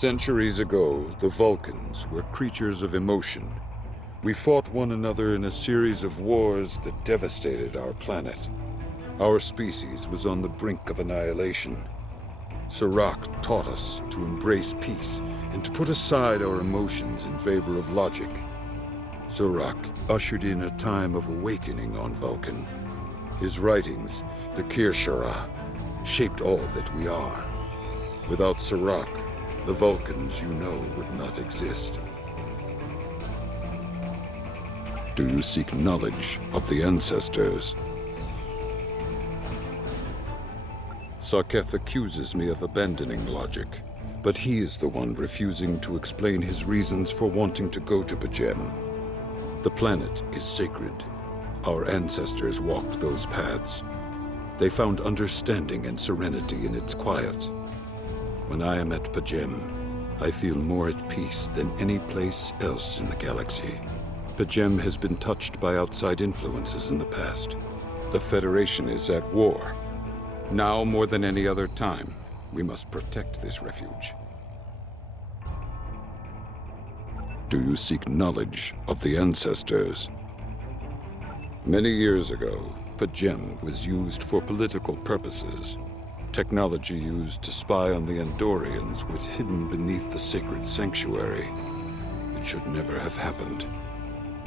Centuries ago, the Vulcans were creatures of emotion. We fought one another in a series of wars that devastated our planet. Our species was on the brink of annihilation. Serac taught us to embrace peace and to put aside our emotions in favor of logic. Serac ushered in a time of awakening on Vulcan. His writings, the Ps4, shaped all that we are. Without Serac, the Vulcans you know would not exist. Do you seek knowledge of the ancestors? Sarketh accuses me of abandoning logic, but he is the one refusing to explain his reasons for wanting to go to P'Jem. The planet is sacred. Our ancestors walked those paths. They found understanding and serenity in its quiet. When I am at P'Jem, I feel more at peace than any place else in the galaxy. P'Jem has been touched by outside influences in the past. The Federation is at war. Now more than any other time, we must protect this refuge. Do you seek knowledge of the ancestors? Many years ago, P'Jem was used for political purposes. Technology used to spy on the Andorians was hidden beneath the sacred sanctuary. It should never have happened.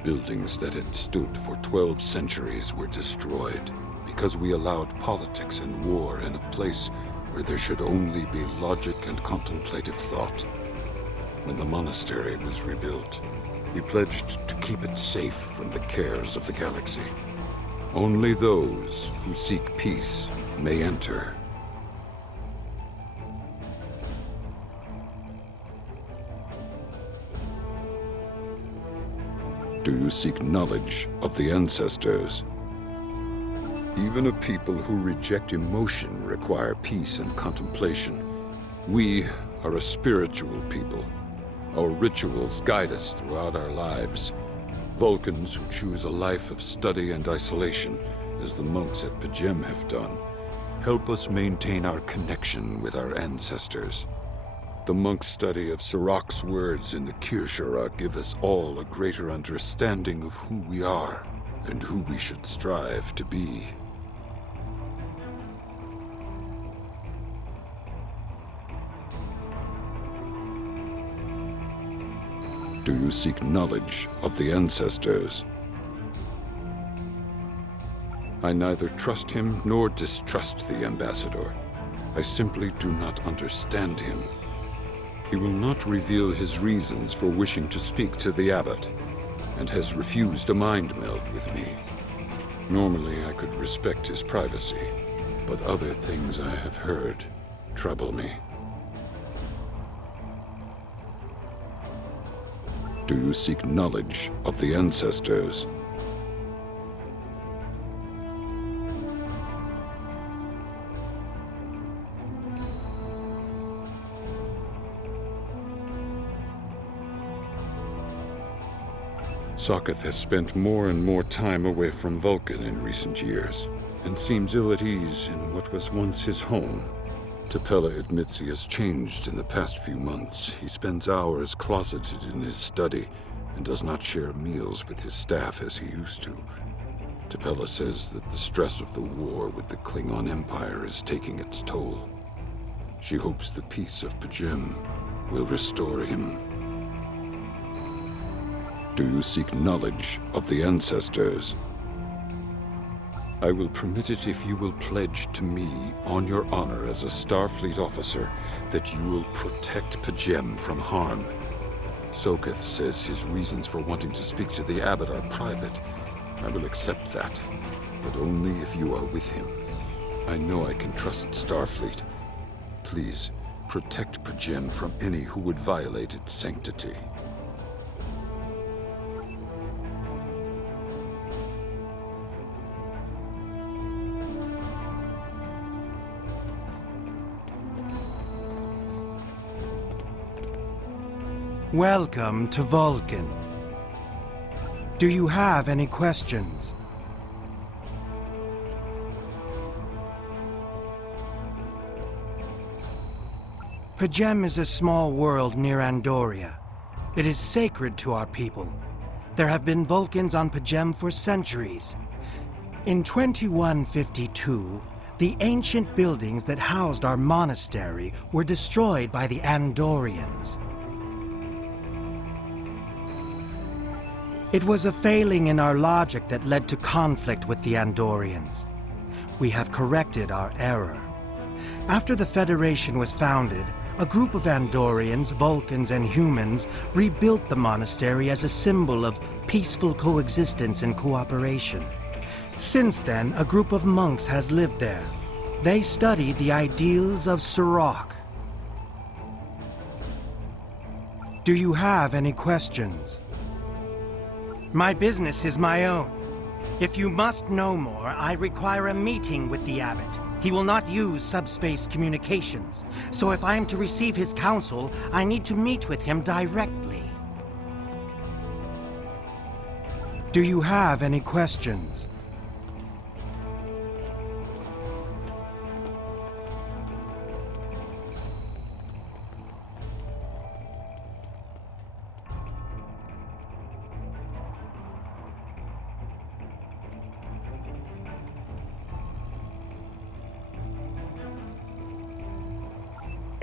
Buildings that had stood for 12 centuries were destroyed because we allowed politics and war in a place where there should only be logic and contemplative thought. When the monastery was rebuilt, we pledged to keep it safe from the cares of the galaxy. Only those who seek peace may enter. Do you seek knowledge of the ancestors? Even a people who reject emotion require peace and contemplation. We are a spiritual people. Our rituals guide us throughout our lives. Vulcans who choose a life of study and isolation, as the monks at P'Jem have done, help us maintain our connection with our ancestors. The monk's study of Serac's words in the Ps4 give us all a greater understanding of who we are and who we should strive to be. Do you seek knowledge of the ancestors? I neither trust him nor distrust the ambassador. I simply do not understand him. He will not reveal his reasons for wishing to speak to the abbot, and has refused a mind meld with me. Normally I could respect his privacy, but other things I have heard trouble me. Do you seek knowledge of the ancestors? Sarketh has spent more and more time away from Vulcan in recent years, and seems ill at ease in what was once his home. Teil admits he has changed in the past few months. He spends hours closeted in his study, and does not share meals with his staff as he used to. Teil says that the stress of the war with the Klingon Empire is taking its toll. She hopes the peace of P'Jem will restore him. Do you seek knowledge of the ancestors? I will permit it if you will pledge to me, on your honor as a Starfleet officer, that you will protect P'Jem from harm. Sarketh says his reasons for wanting to speak to the abbot are private. I will accept that, but only if you are with him. I know I can trust Starfleet. Please, protect P'Jem from any who would violate its sanctity. Welcome to Vulcan. Do you have any questions? P'Jem is a small world near Andoria. It is sacred to our people. There have been Vulcans on P'Jem for centuries. In 2152, the ancient buildings that housed our monastery were destroyed by the Andorians. It was a failing in our logic that led to conflict with the Andorians. We have corrected our error. After the Federation was founded, a group of Andorians, Vulcans, and humans rebuilt the monastery as a symbol of peaceful coexistence and cooperation. Since then, a group of monks has lived there. They study the ideals of Sirach. Do you have any questions? My business is my own. If you must know more, I require a meeting with the abbot. He will not use subspace communications, so if I am to receive his counsel, I need to meet with him directly. Do you have any questions?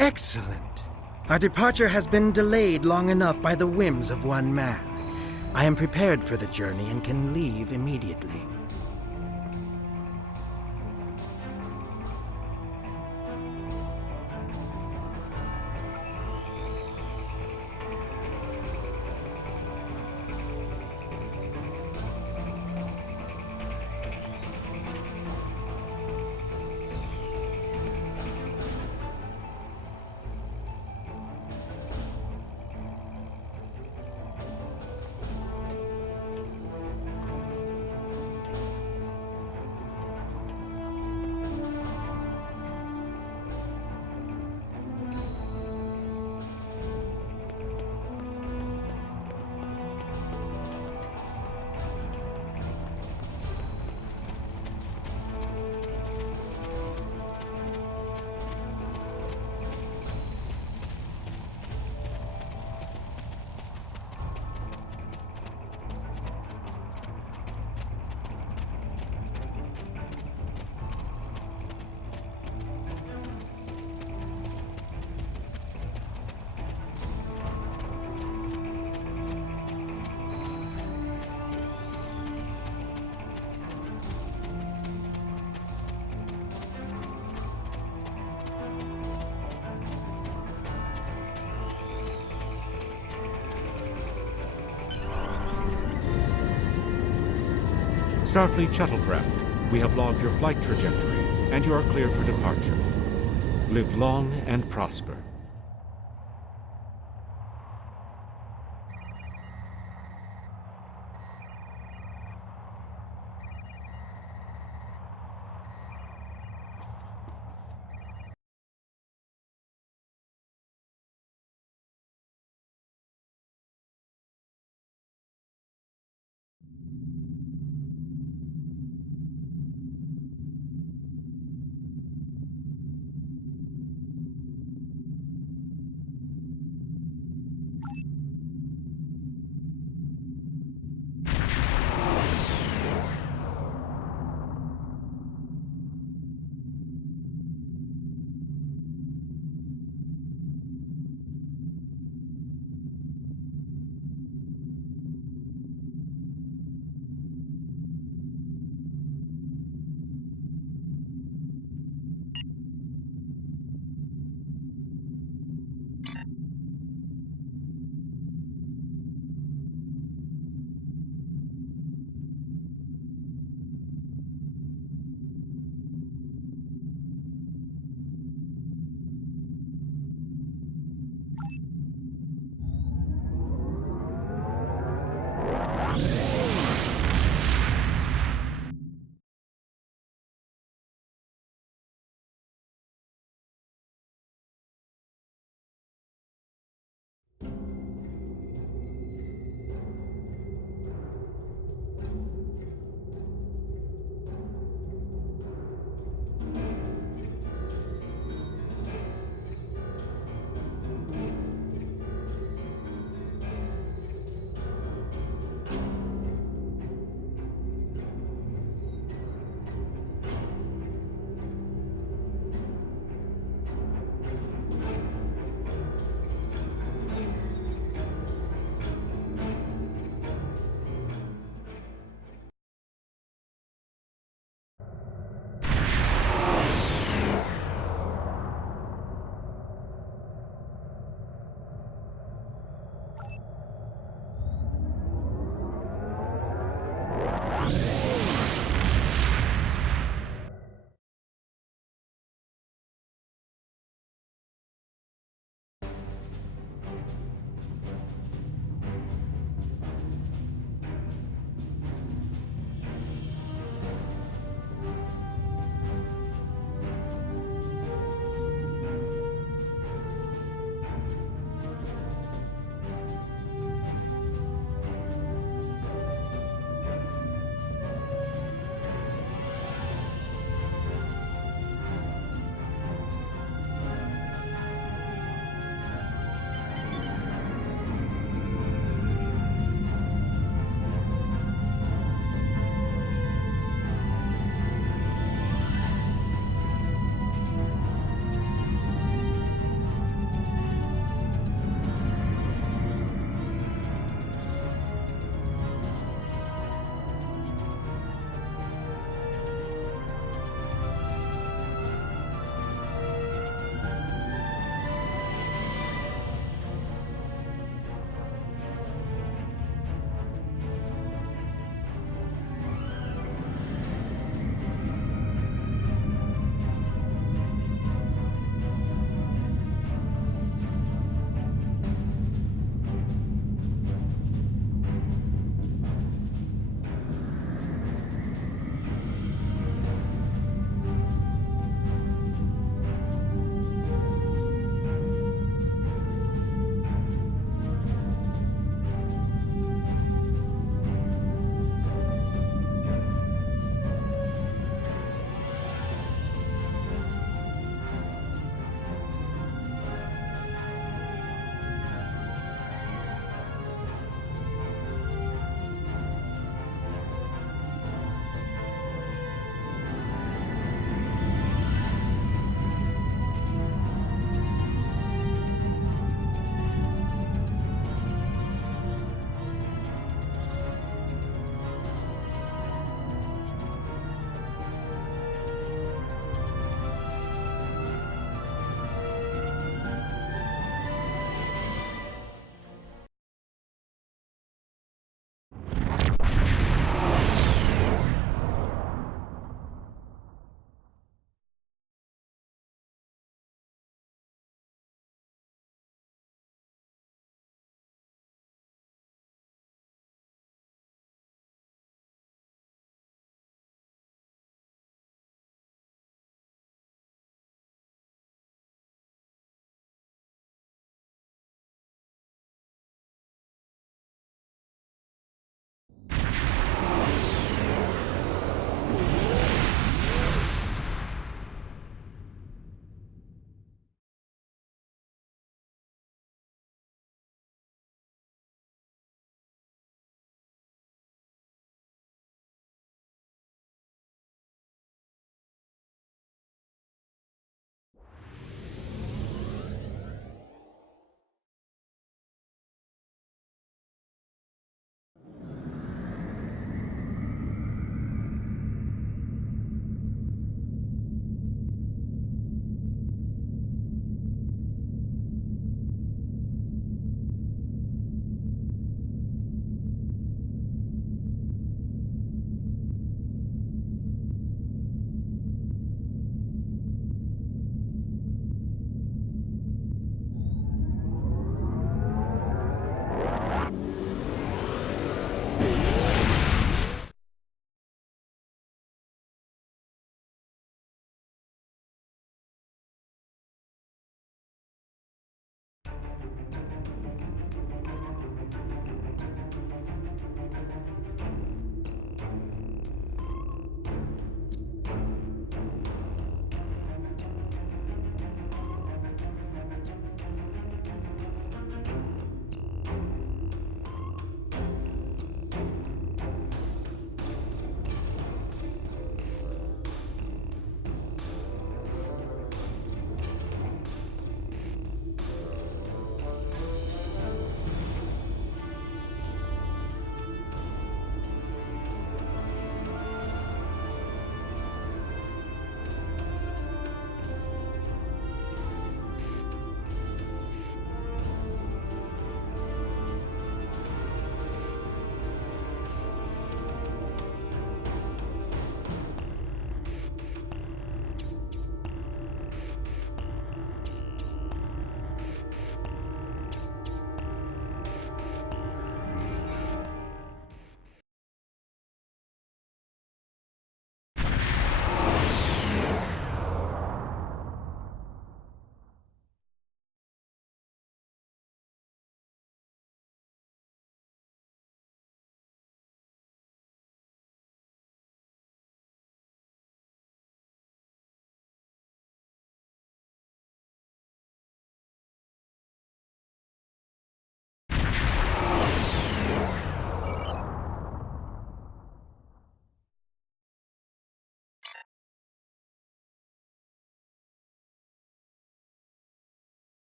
Excellent. Our departure has been delayed long enough by the whims of one man. I am prepared for the journey and can leave immediately. Starfleet shuttlecraft, we have logged your flight trajectory, and you are cleared for departure. Live long and prosper.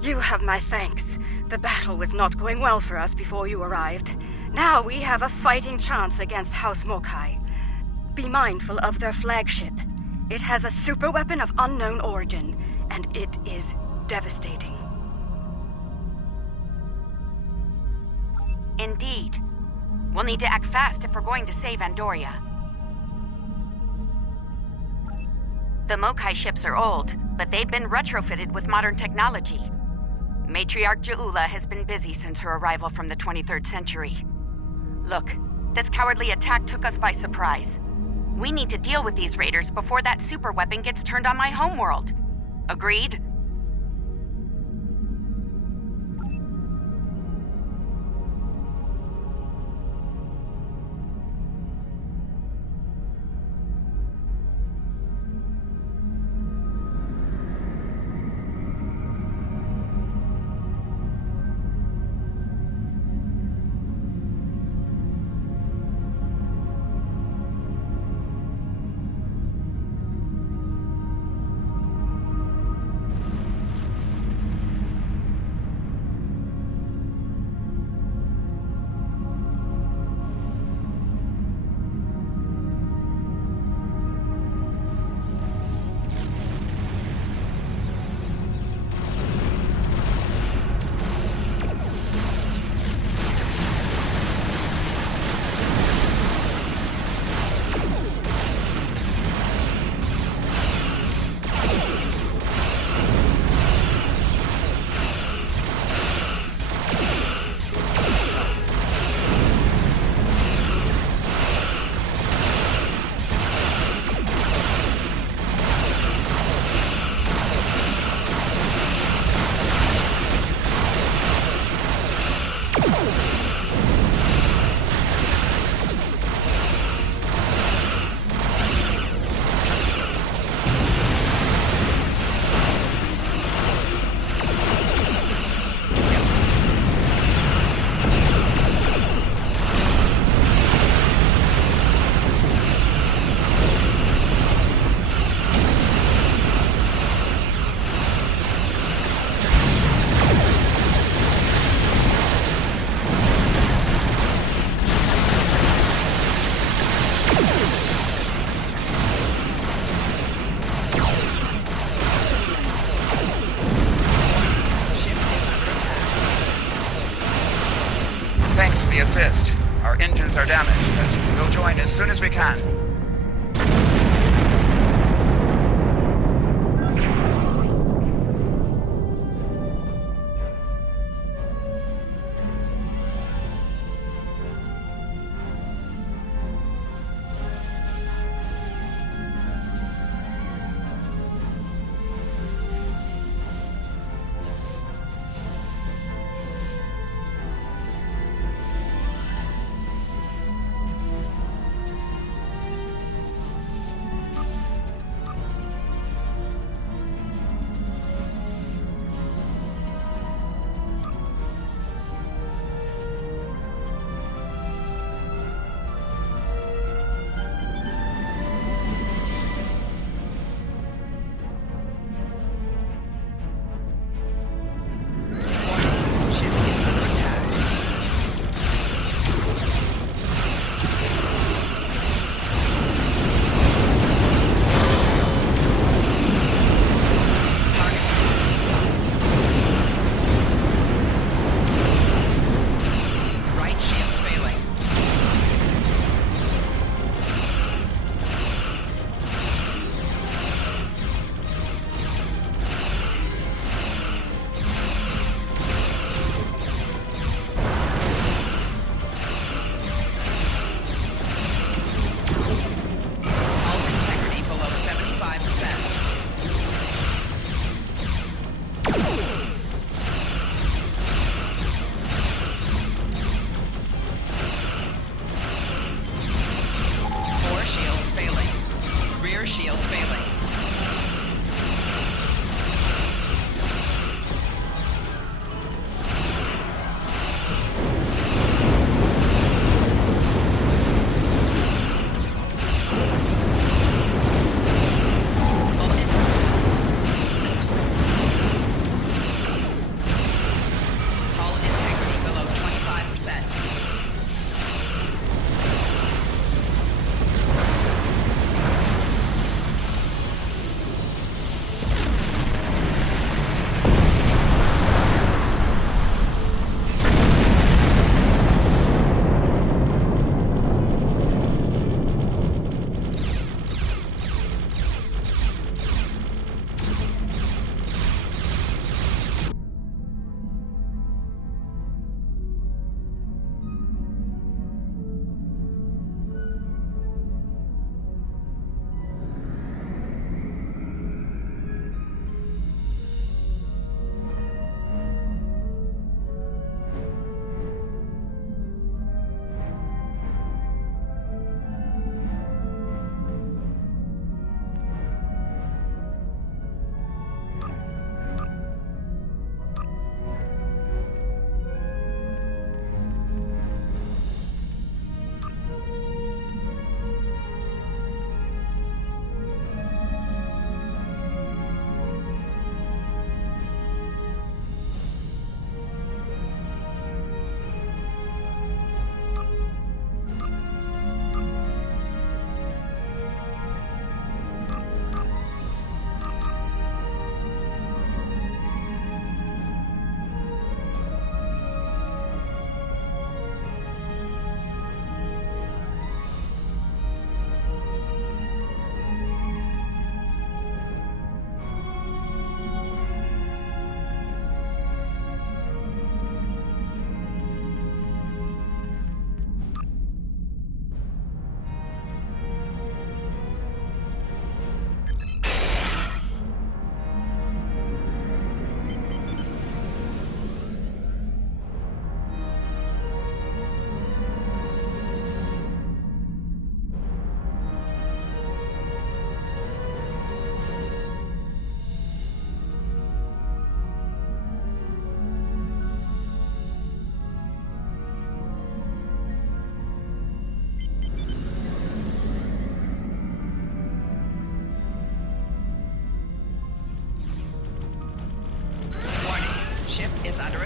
You have my thanks. The battle was not going well for us before you arrived. Now we have a fighting chance against House Mokai. Be mindful of their flagship. It has a super weapon of unknown origin, and it is devastating. Indeed. We'll need to act fast if we're going to save Andoria. The Mokai ships are old, but they've been retrofitted with modern technology. Matriarch Ja'ula has been busy since her arrival from the 23rd century. Look, this cowardly attack took us by surprise. We need to deal with these raiders before that super weapon gets turned on my homeworld. Agreed? Thanks for the assist. Our engines are damaged, but we'll join as soon as we can.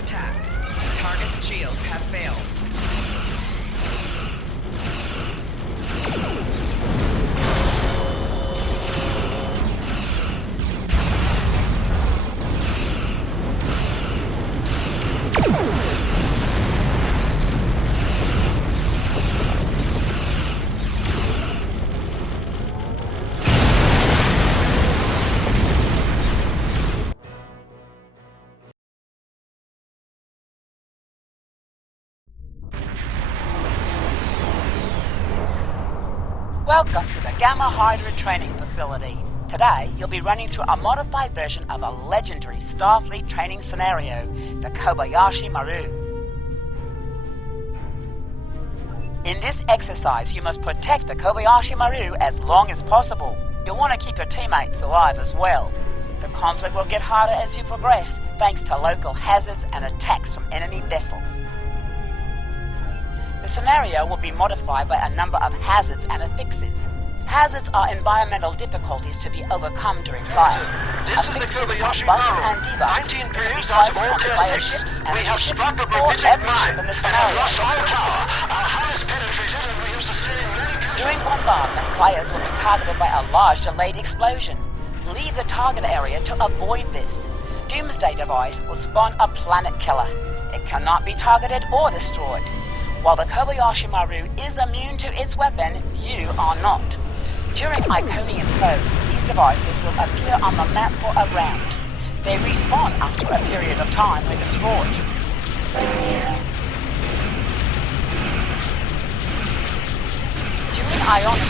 attack. Target's shields have failed. Welcome to the Gamma Hydra training facility. Today, you'll be running through a modified version of a legendary Starfleet training scenario, the Kobayashi Maru. In this exercise, you must protect the Kobayashi Maru as long as possible. You'll want to keep your teammates alive as well. The conflict will get harder as you progress, thanks to local hazards and attacks from enemy vessels. The scenario will be modified by a number of hazards and affixes. Hazards are environmental difficulties to be overcome during play. This is the Kobayashi Maru. 19 PMs out of all test ships. We have struck a magnetic mine and have lost all power. Our hull is penetrated and we have sustained many... During bombardment, players will be targeted by a large delayed explosion. Leave the target area to avoid this. Doomsday device will spawn a planet killer. It cannot be targeted or destroyed. While the Kobayashi Maru is immune to its weapon, you are not. During Iconian probes, these devices will appear on the map for a round. They respawn after a period of time when destroyed. During Ionic...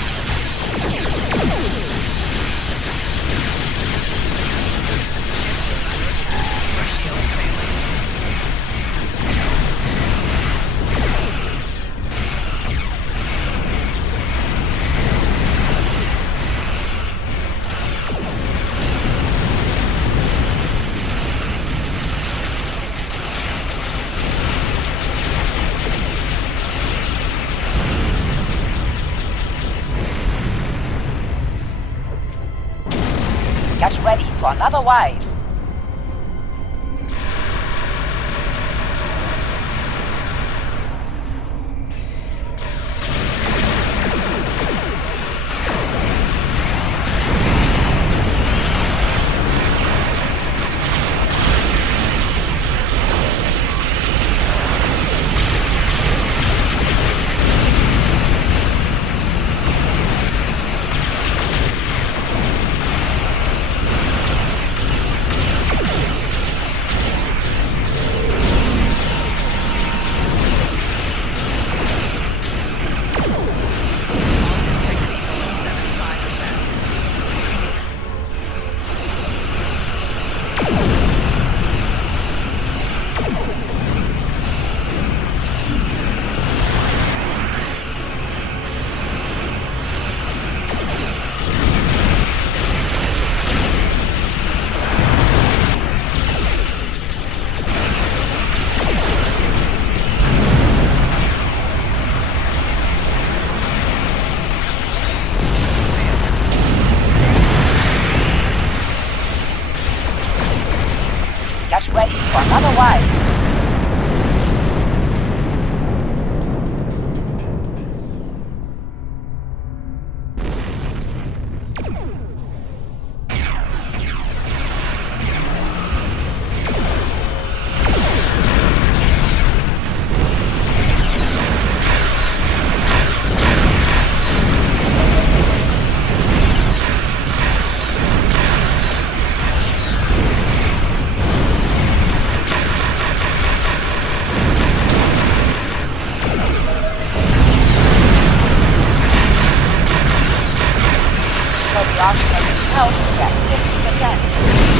Get ready for another wave. Get ready for another wave. Kobayashi Maru's health is at 50%.